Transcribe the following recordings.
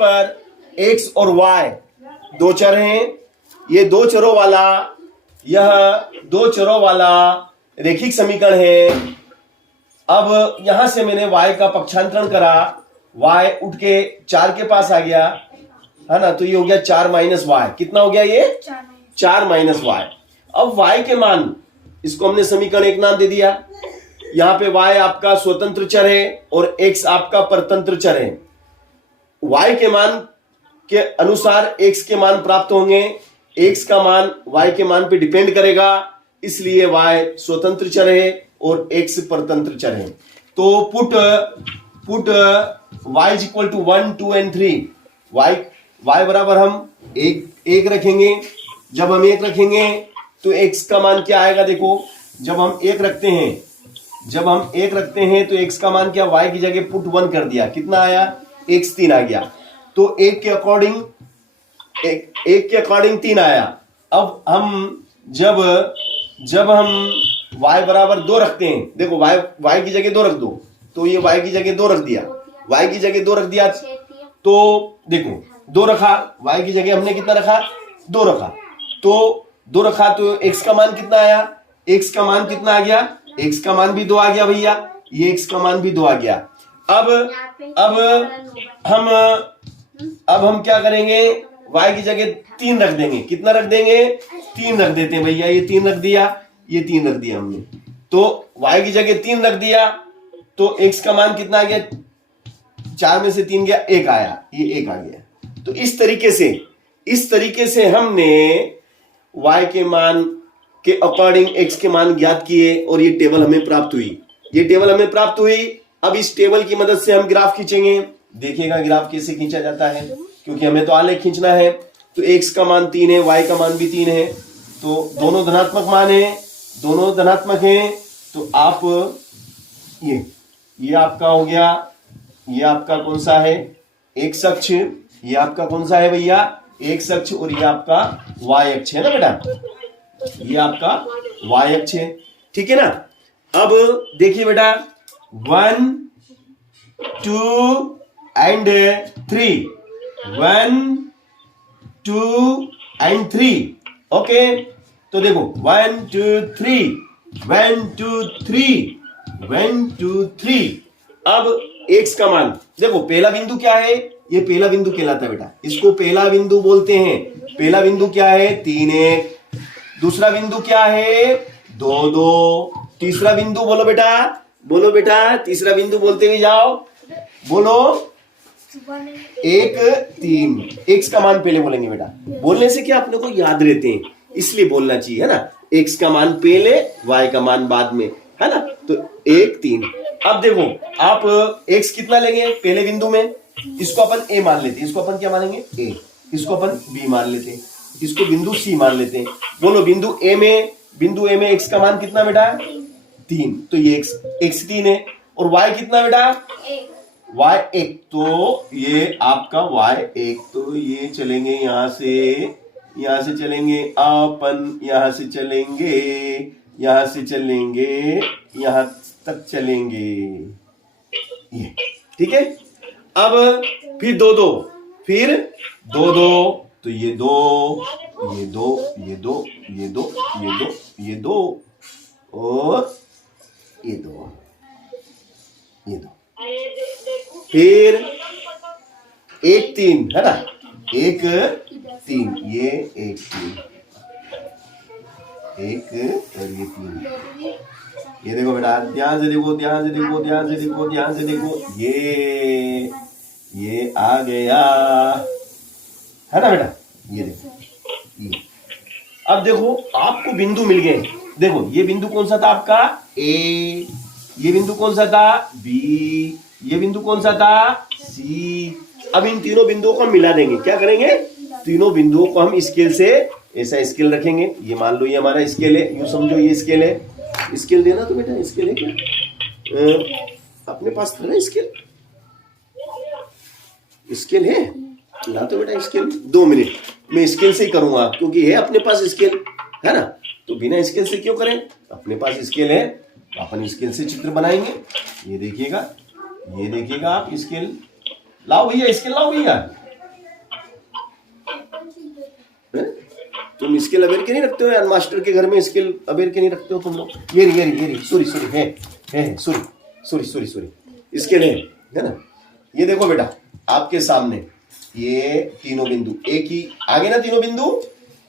पर x और y दो चर हैं। ये दो चरों वाला रेखिक समीकरण है। अब यहां से मैंने y का पक्षांतरण करा, y उठ के 4 के पास आ गया है ना, तो ये हो गया 4 माइनस वाई। कितना हो गया ये? 4 माइनस वाई। अब y के मान, इसको हमने समीकरण 1 नाम दे दिया। यहां पे y आपका स्वतंत्र चर है और x आपका परतंत्र चर है। y के मान के अनुसार x के मान प्राप्त होंगे। x का मान y के मान पे डिपेंड करेगा, इसलिए y स्वतंत्र चर है और x परतंत्र चर है। तो put y is equal to 1, 2 and 3। y बराबर हम एक रखेंगे। जब हम 1 रखेंगे तो x का मान क्या आएगा? देखो, जब हम 1 रखते हैं तो x का मान क्या? y की जगह पुट 1 कर दिया, कितना आया? x 3 आ गया। तो 1 के अकॉर्डिंग 3 आया। अब हम जब हम y बराबर 2 रखते हैं, देखो y की जगह 2 रख दो, तो ये y की जगह 2 रख दिया, y की जगह 2 रख दिया, तो देखो 2 रखा, y की जगह हमने कितना रखा? 2 रखा, तो 2 रखा तो x का मान कितना आया? x का मान कितना आ गया? x का मान भी 2 आ गया भैया, ये x का मान भी 2 आ गया। अब हम क्या करेंगे? y की जगह 3 रख देंगे। कितना रख देंगे? 3 रख देते हैं भैया। ये 3 रख दिया, ये 3 रख दिया हमने, तो y की जगह 3 रख दिया, तो x का मान कितना आ गया? 4 में से 3 गया, 1 आया, ये 1 आ गया। तो इस तरीके से हमने y के मान के अकॉर्डिंग x के मान ज्ञात किए और ये टेबल हमें प्राप्त हुई। अब इस टेबल की मदद से हम ग्राफ खींचेंगे। देखिएगा ग्राफ कैसे खींचा जाता है, क्योंकि हमें तो आलेख खींचना है। तो x का मान 3 है, y का मान भी 3 है, तो दोनों धनात्मक मान है, दोनों धनात्मक हैं। तो आप ये आपका हो गया, ये आपका कौन सा है? x अक्ष। ये आपका कौन सा है भैया? x अक्ष। और ये आपका y अक्ष है ना बेटा, ये आपका y अक्ष है, ठीक है ना। अब देखिए बेटा, 1, 2 एंड 3, 1, 2 एंड 3। ओके, तो देखो 1, 2, 3, 1, 2, 3, 1, 2, 3। अब x का मान देखो, पहला बिंदु क्या है? ये पहला बिंदु कहलाता है बेटा, इसको पहला बिंदु बोलते हैं। पहला बिंदु क्या है? 3, 1। दूसरा बिंदु क्या है? 2, 2। तीसरा बिंदु बोलो बेटा, तीसरा बिंदु बोलते हुए जाओ, बोलो 1, 3। x का मान पहले बोलेंगे बेटा, बोलने से क्या अपने को याद रहते हैं, इसलिए बोलना चाहिए, है ना। x का मान पहले, y का मान बाद में, है ना। तो 1, 3। अब देखो आप x कितना लेंगे पहले बिंदु में? इसको अपन a मान लेते हैं। इसको अपन क्या मानेंगे? a। इसको अपन b मान लेते हैं, इसको बिंदु c मान लेते हैं। बोलो बिंदु a में x का मान कितना बेटा? 3। तो ये x 3 है। और y कितना बेटा? y 1। तो ये आपका y 1। तो ये चलेंगे यहाँ से चलेंगे अपन, यहाँ से चलेंगे यहाँ तक चलेंगे, ये ठीक है। अब फिर 2, 2, फिर 2, 2। तो ये 2, ये 2, ये 2, ये 2, ये 2, ये 2 और ये 2, ये 2। फिर 1, 3 है ना, 1, 3, ये 1, 3, 1 और ये 3। ये देखो बेटा, ध्यान से देखो, ये आ गया, है ना बेटा। ये देखो, ये। अब देखो आपको बिंदु मिल गए। देखो ये बिंदु कौन सा था आपका? A। ये बिंदु कौन सा था? B। ये बिंदु कौन सा था? C। अब इन तीनों बिंदुओं को हम मिला देंगे। क्या करेंगे? तीनों बिंदुओं को हम स्केल से, ऐसा स्केल रखेंगे। ये मान लो ये हमारा स्केल है, यूं समझो ये स्केल है। स्केल देना तो बेटा, स्केल है क्या अपने पास था ना? स्केल है ला तो बेटा, स्केल। 2 मिनट मैं स्केल से ही करूंगा, क्योंकि है अपने पास स्केल, है ना। तो बिना स्केल से क्यों करें? अपने पास स्केल है, अपन स्केल से चित्र बनाएंगे। ये देखिएगा आप स्केल लाओ भैया, स्केल लाओ भैया, तुम स्केल अबेर के नहीं रखते हो यार, मास्टर के घर में स्केल अबेर के नहीं रखते हो तुम लोग। ये रही सॉरी सॉरी स्केल है ना। ये देखो बेटा आपके सामने ये तीनों बिंदु एक ही आगे ना, तीनों बिंदु,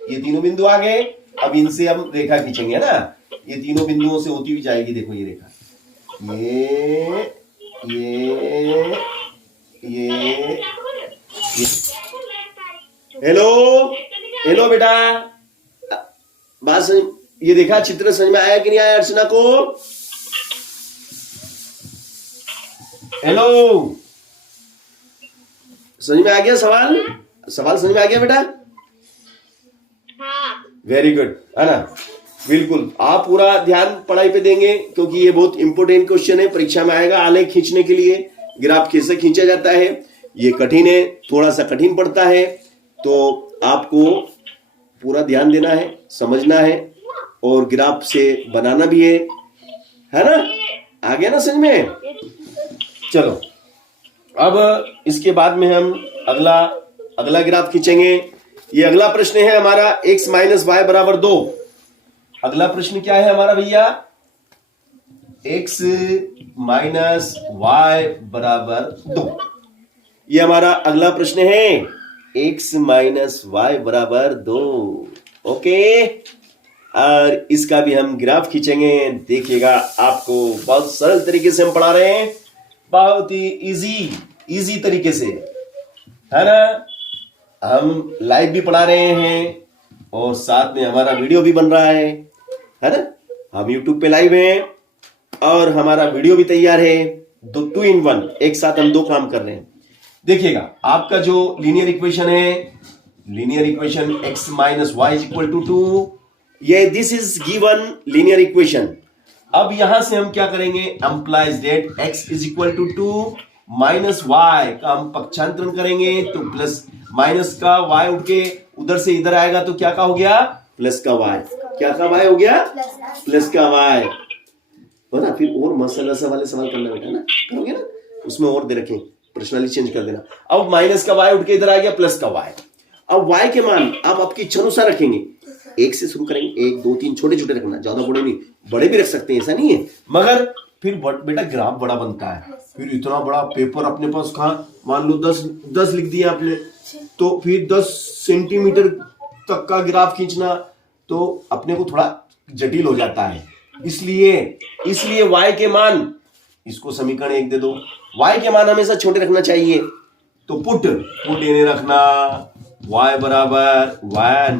ये तीनों बिंदु आगे। अब इनसे हम रेखा खींचेंगे ना, ये तीनों बिंदुओं से होती हुई जाएगी। देखो ये रेखा, ये हेलो बेटा, बात समझ, ये देखा चित्र समझ में आया कि नहीं आया अर्चना को? हेलो, समझ में आ गया सवाल? सवाल समझ में आ गया बेटा? वेरी गुड, है ना। बिल्कुल आप पूरा ध्यान पढ़ाई पे देंगे क्योंकि ये बहुत इंपॉर्टेंट क्वेश्चन है, परीक्षा में आएगा। आलेख खींचने के लिए ग्राफ कैसे खींचा जाता है, ये कठिन है, थोड़ा सा कठिन पड़ता है, तो आपको पूरा ध्यान देना है, समझना है और ग्राफ से बनाना भी है ना। आ गया ना समझ में? चलो अब इसके बाद में हम अगला ग्राफ खींचेंगे। ये अगला प्रश्न है हमारा x माइनस वाई बराबर 2। अगला प्रश्न क्या है हमारा भैया? x माइनस वाई बराबर 2, ये हमारा अगला प्रश्न है। x माइनस वाई बराबर 2, ओके। और इसका भी हम ग्राफ खींचेंगे। देखिएगा आपको बहुत सरल तरीके से हम पढ़ा रहे हैं, बहुत ही इजी तरीके से, है ना। हम लाइव भी पढ़ा रहे हैं और साथ में हमारा वीडियो भी बन रहा है ना। हम YouTube पे लाइव हैं और हमारा वीडियो भी तैयार है। 2 in 1, एक साथ हम 2 काम कर रहे हैं। देखिएगा आपका जो लीनियर इक्वेशन है, linear equation x minus y is equal to 2, ये this is given linear equation. अब यहां से हम क्या करेंगे? Implies that x is equal to 2 minus y का हम पक्षांतरण करेंगे, तो प्लस माइनस का y उठ के उधर से इधर आएगा तो क्या का हो गया? प्लस का y। क्या का y हो गया? प्लस का y हो ना। फिर और मसाला सा वाले सवाल करना बेटा ना, करोगे ना, उसमें और दे रखें, पर्सनली चेंज कर देना। अब माइनस का y उठ के इधर आ गया, प्लस का y। अब y के मान आप आपकी इच्छा अनुसार रखेंगे, 1 से शुरू करेंगे, 1 2 3 छोटे छोटे रखना, ज्यादा बड़े भी रख सकते हैं, ऐसा नहीं है। मगर फिर बेटा ग्राफ बड़ा बनता है, फिर इतना बड़ा पेपर अपने पास कहाँ, मान लो 10 लिख दिया आपने, तो फिर 10 सेंटीमीटर तक का ग्राफ खींचना तो अपने को थोड़ा जटिल हो जाता है। इसलिए y के मान, इसको समीकरण 1 दे दो, y के मान हमेशा छोटे रखना चाहिए। तो पुट इन्हें रखना, y बराबर 1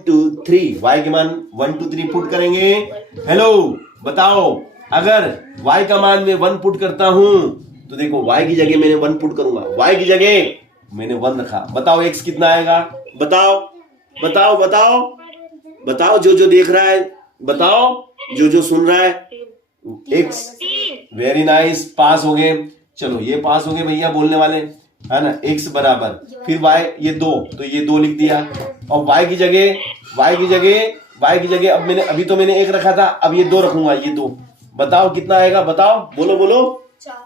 2 3 y के मान 1 2 3 पुट करेंगे। हेलो बताओ, अगर y का मान मैं 1 पुट करता हूं तो देखो y की जगह मैंने 1 पुट करूंगा, y की जगह मैंने 1 रखा। बताओ x कितना आएगा? बताओ जो देख रहा है, बताओ जो सुन रहा है। x, वेरी नाइस, पास हो गए। चलो ये पास हो गए भैया बोलने वाले, है ना। x बराबर, फिर y ये 2, तो ये 2 लिख दिया। और y की जगह अब अभी तो मैंने 1 रखा था, अब ये 2 रखूंगा, ये 2। बताओ कितना आएगा? बताओ, बोलो 4,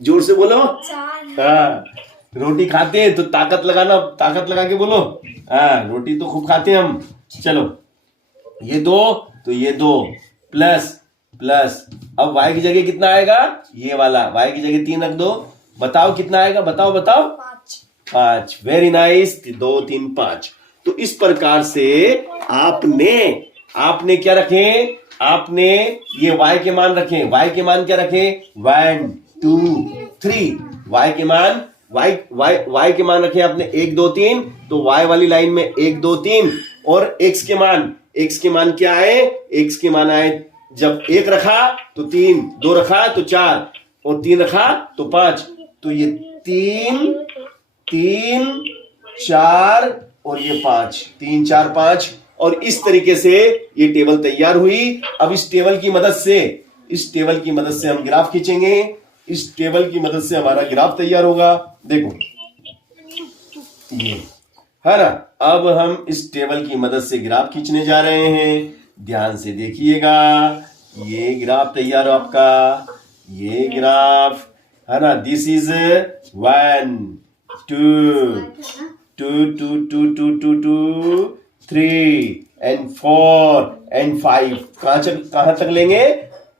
जोर से बोलो। 4। हाँ, रोटी खाते हैं तो ताकत लगा के बोलो। हाँ, रोटी तो खूब खाते हैं हम। चलो ये 2, तो ये 2 प्लस अब y की जगह कितना आएगा? ये वाला, y की जगह 3 रख दो। बताओ कितना आएगा? बताओ 5। Very nice, 2 3 5। तो इस प्रकार से आपने क्या रखे? आपने ये y के मान रखे। y के मान क्या रखे? 1 2 3। y के मान y के मान रखे आपने 1 2 3, तो y वाली लाइन में 1 2 3। और x के मान क्या आए? x के मान आए, जब 1 रखा तो 3, 2 रखा तो 4 और 3 रखा तो 5। तो ये 3 4 और ये 5, 3 4 5। और इस तरीके से ये टेबल तैयार हुई। अब इस टेबल की मदद से हम ग्राफ खींचेंगे। इस टेबल की मदद से हमारा ग्राफ तैयार होगा। देखो ये है ना। अब हम इस टेबल की मदद से ग्राफ खींचने जा रहे हैं, ध्यान से देखिएगा। ये ग्राफ तैयार हो आपका, ये ग्राफ है ना। दिस इज 1 2 3 and 4 and 5 कहां तक लेंगे?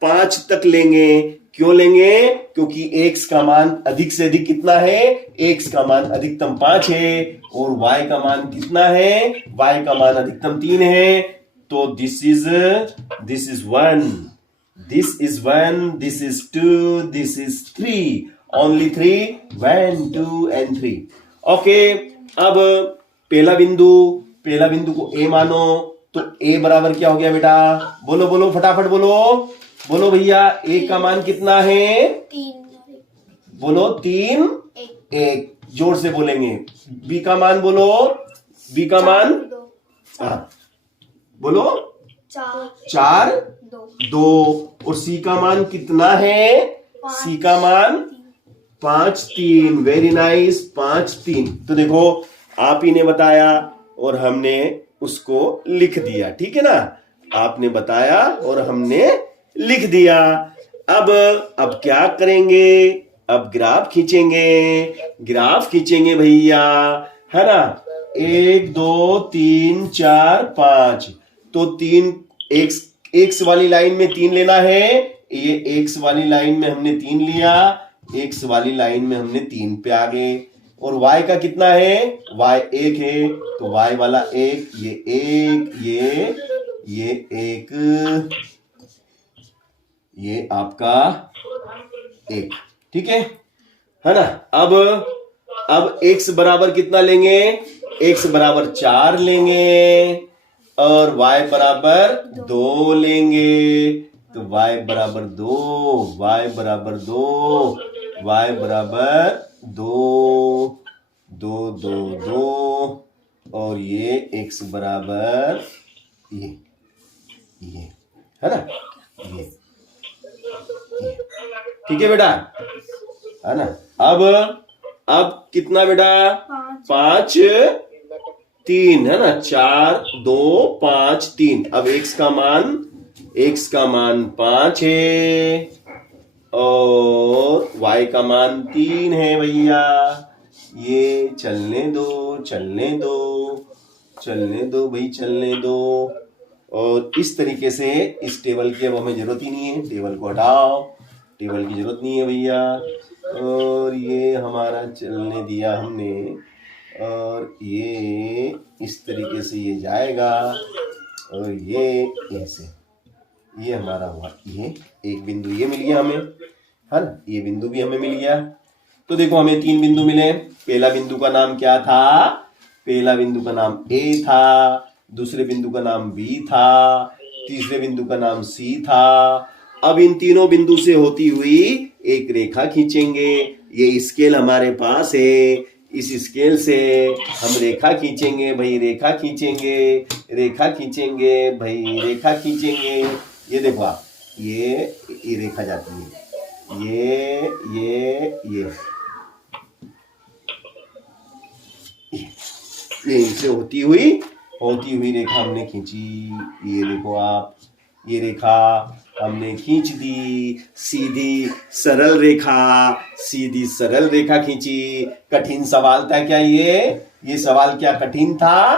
5 तक लेंगे। क्यों लेंगे? क्योंकि x का मान अधिक से अधिक कितना है? x का मान अधिकतम 5 है और y का मान कितना है? y का मान अधिकतम 3 है। तो this is 1, this is 1, this is 2, this is 3, only 3, 1 2 and 3। Okay, अब पहला बिंदु को a मानो, तो a बराबर क्या हो गया बेटा? बोलो बोलो फटाफट बोलो भैया, a का मान कितना है? 3। बोलो 3 1, जोर से बोलेंगे। b का मान बोलो, b का मान 2। बोलो 4 2 और c का मान कितना है? c का मान 5 3। Very nice, 5 3। तो देखो, आप ही ने बताया और हमने उसको लिख दिया, ठीक है ना? आपने बताया और हमने लिख दिया। अब क्या करेंगे? अब ग्राफ खींचेंगे भैया, है ना? 1 2 3 4 5। तो 3 एक्स वाली लाइन में 3 लेना है। ये एक्स वाली लाइन में हमने 3 लिया, एक्स वाली लाइन में हमने 3 पे आ गए। और y का कितना है? y 1 है, तो y वाला 1, ये 1, ये 1, ये आपका 1, ठीक है ना? अब x बराबर कितना लेंगे? x बराबर 4 लेंगे और y बराबर 2 लेंगे। तो y बराबर 2, y बराबर 2, y बराबर 2 2 2 2 और ये x बराबर ये है ना? ये ठीक है बेटा, है ना? अब कितना बेटा? 5 3, है ना? 4 2 5 3। अब x का मान 5 है और y का मान 3 है भैया। ये चलने दो भाई। और इस तरीके से इस टेबल की अब हमें जरूरत ही नहीं है, टेबल को हटाओ, टेबल की जरूरत नहीं है भैया। और ये हमारा चलने दिया हमने, और ये इस तरीके से ये जाएगा और ये ऐसे, ये हमारा हुआ। ये एक बिंदु ये मिल गया हमें, है ना? ये बिंदु भी हमें मिल गया। तो देखो, हमें 3 बिंदु मिले। पहला बिंदु का नाम क्या था? पहला बिंदु का नाम A था, दूसरे बिंदु का नाम B था, तीसरे बिंदु का नाम C था। अब इन तीनों बिंदु से होती हुई एक रेखा खींचेंगे। ये स्केल हमारे पास है, इस स्केल से हम रेखा खींचेंगे भाई, रेखा खींचेंगे। ये देखो आप, ये रेखा जाती है, ये इनसे होती हुई रेखा हमने खींची। ये देखो आप, ये रेखा हमने खींच दी, सीधी सरल रेखा खींची। कठिन सवाल था क्या ये सवाल क्या कठिन था?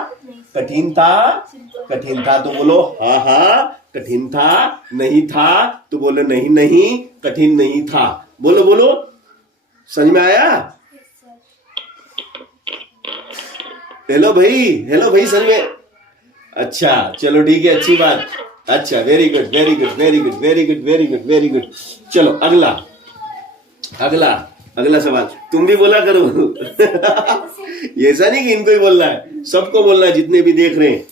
कठिन था तो बोलो हाँ। कठिन था, नहीं था तो बोलो नहीं, कठिन नहीं था। बोलो, समझ में आया? हेलो भाई समझ में? अच्छा, चलो ठीक है, अच्छी बात। अच्छा, वेरी गुड। चलो अगला सवाल तुम भी बोला करो। ऐसा नहीं कि इनको ही बोलना है, सबको बोलना है, जितने भी देख रहे हैं।